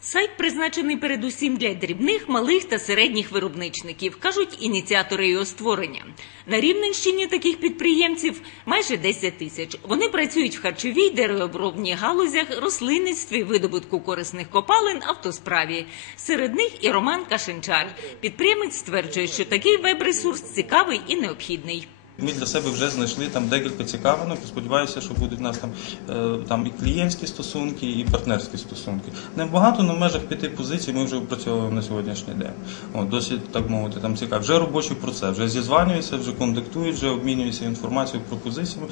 Сайт призначений передусім для дрібних, малих та середніх виробничників, кажуть ініціатори його створення. На Рівненщині таких підприємців майже 10 тисяч. Вони працюють в харчовій, деревообробній галузях, рослинництві, видобутку корисних копалин, автосправі. Серед них і Роман Кашенчар. Підприємець стверджує, що такий веб-ресурс цікавий і необхідний. Ми для себе вже знайшли там декілька цікавинок. Сподіваюся, що будуть у нас там, е, там і клієнтські стосунки, і партнерські стосунки. Небагато, але в межах п'яти позицій ми вже опрацьовуємо на сьогоднішній день. От, досить так мовити, там цікаво. Вже робочий процес, вже зізванюються, вже контактують, вже обмінюються інформацією, пропозиціями.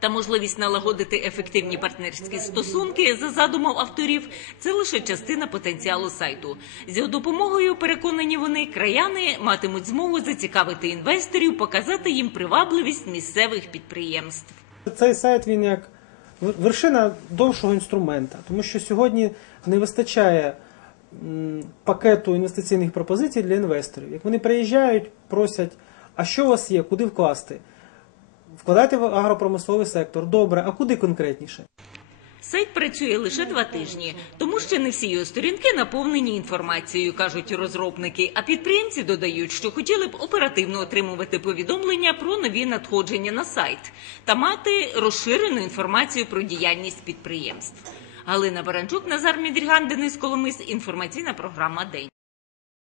Та можливість налагодити ефективні партнерські стосунки за задумом авторів це лише частина потенціалу сайту. З його допомогою переконані вони, краяни матимуть змогу зацікавити інвесторів, показати їм привабливість місцевих підприємств. Цей сайт він як вершина довшого інструмента, тому що сьогодні не вистачає пакету інвестиційних пропозицій для інвесторів. Як вони приїжджають, просять, а що у вас є, куди вкласти? Вкладайте в агропромисловий сектор. Добре, а куди конкретніше? Сайт працює лише два тижні, тому що не всі його сторінки наповнені інформацією, кажуть розробники. А підприємці додають, що хотіли б оперативно отримувати повідомлення про нові надходження на сайт та мати розширену інформацію про діяльність підприємств. Галина Баранчук, Назар Мідріган, Денис Коломис. Інформаційна програма День.